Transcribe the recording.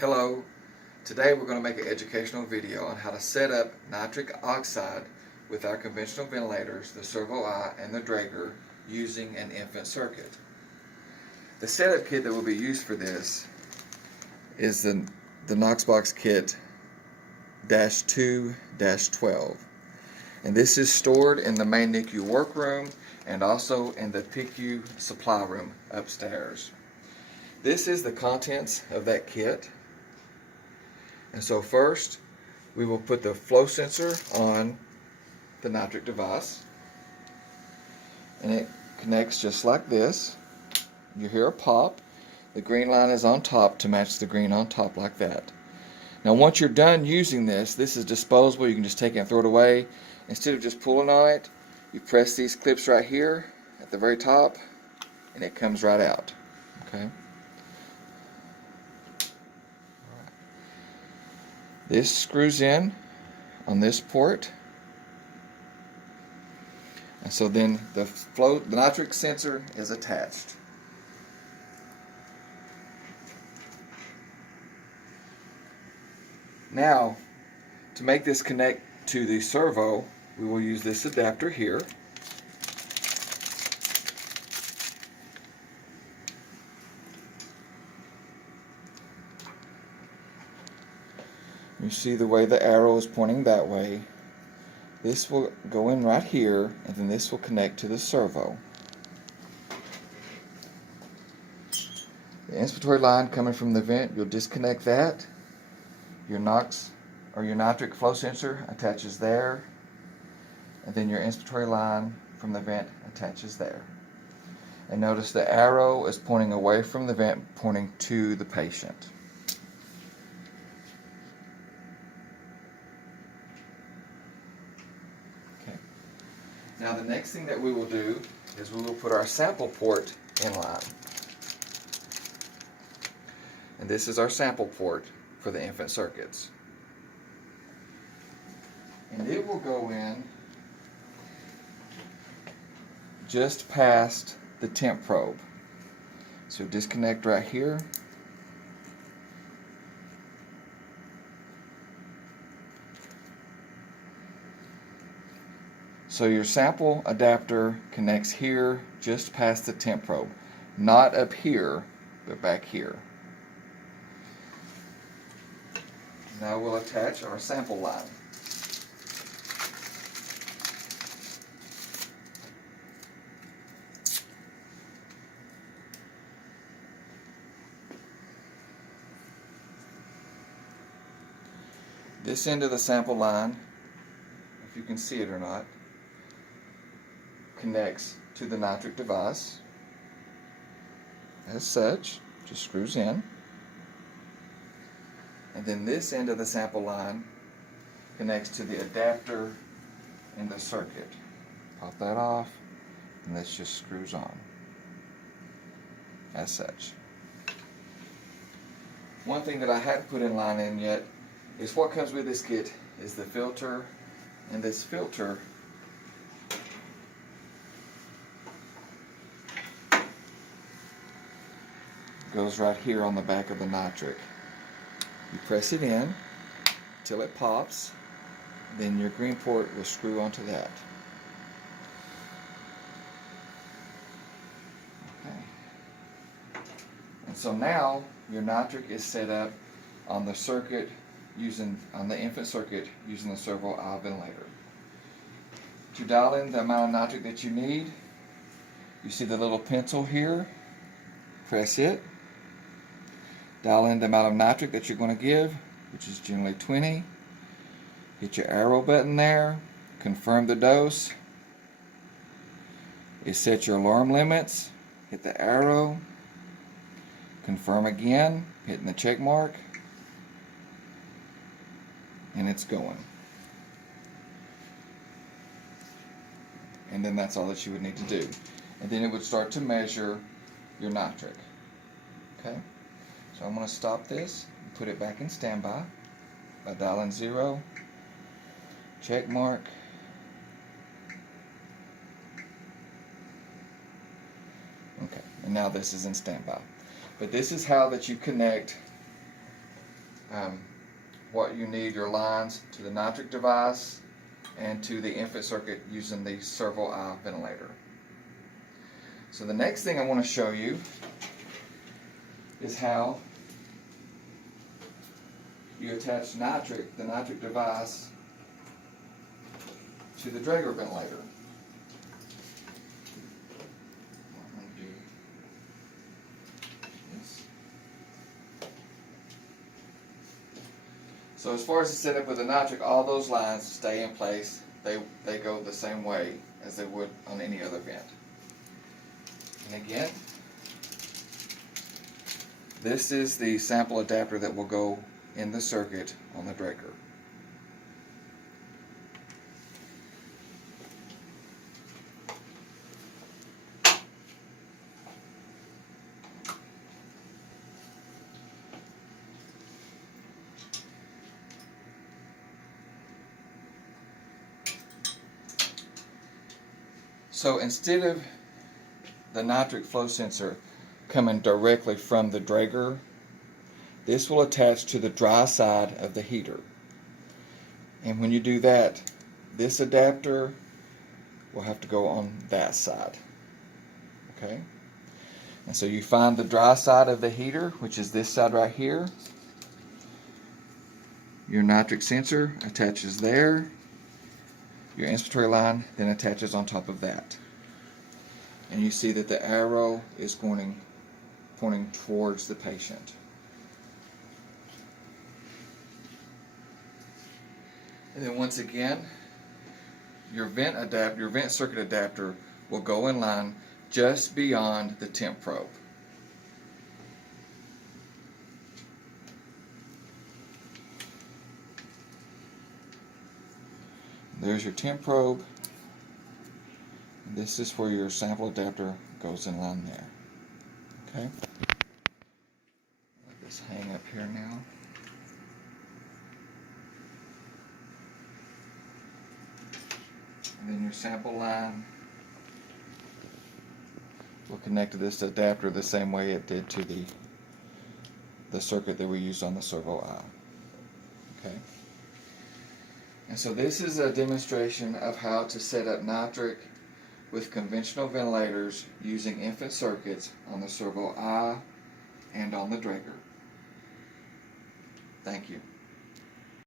Hello, today we're going to make an educational video on how to set up nitric oxide with our conventional ventilators, the Servo I and the Draeger, using an infant circuit. The setup kit that will be used for this is the Knoxbox kit -2-12, and this is stored in the main NICU workroom and also in the PICU supply room upstairs. This is the contents of that kit. And so first, we will put the flow sensor on the nitric device. And it connects just like this. You hear a pop. The green line is on top to match the green on top like that. Now once you're done using this is disposable. You can just take it and throw it away. Instead of just pulling on it, you press these clips right here at the very top and it comes right out. Okay. This screws in on this port, and so then the nitric sensor is attached. Now, to make this connect to the servo, we will use this adapter here. You see the way the arrow is pointing that way. This will go in right here, and then this will connect to the servo. The inspiratory line coming from the vent, you'll disconnect that. Your nitric flow sensor attaches there, and then your inspiratory line from the vent attaches there. And notice the arrow is pointing away from the vent, pointing to the patient. Now the next thing that we will do is we will put our sample port in line. And this is our sample port for the infant circuits. And it will go in just past the temp probe. So disconnect right here. So your sample adapter connects here just past the temp probe. Not up here, but back here. Now we'll attach our sample line. This end of the sample line, if you can see it or not, connects to the nitric device as such, just screws in. And then this end of the sample line connects to the adapter in the circuit. Pop that off, and this just screws on as such. One thing that I hadn't put in line in yet is what comes with this kit is the filter, and this filter goes right here on the back of the nitric. You press it in till it pops, then your green port will screw onto that. Okay. And so now your nitric is set up on the circuit on the infant circuit using the Servo I ventilator. To dial in the amount of nitric that you need, you see the little pencil here. Press it. Dial in the amount of nitric that you're going to give, which is generally 20. Hit your arrow button there. Confirm the dose. It sets your alarm limits. Hit the arrow. Confirm again, hitting the check mark. And it's going. And then that's all that you would need to do. And then it would start to measure your nitric. Okay? So I'm going to stop this and put it back in standby by dialing 0, check mark, okay, and now this is in standby. But this is how that you connect what you need your lines to the Nitric device and to the infant circuit using the servo eye ventilator. So the next thing I want to show you is how you attach Nitric, the Nitric device, to the Draeger ventilator. So as far as the setup with the Nitric, all those lines stay in place. They go the same way as they would on any other vent. And again, this is the sample adapter that will go in the circuit on the Draeger. So instead of the Nitric flow sensor coming directly from the Draeger, this will attach to the dry side of the heater. And when you do that, this adapter will have to go on that side. Okay? And so you find the dry side of the heater, which is this side right here. Your Nitric sensor attaches there. Your inspiratory line then attaches on top of that. And you see that the arrow is pointing towards the patient. And then once again, your vent circuit adapter will go in line just beyond the temp probe. There's your temp probe. This is where your sample adapter goes in line there. Okay? Let this hang up here now. And then your sample line will connect to this adapter the same way it did to the circuit that we used on the servo eye. Okay? And so this is a demonstration of how to set up Nitric with conventional ventilators using infant circuits on the servo eye and on the Draeger. Thank you.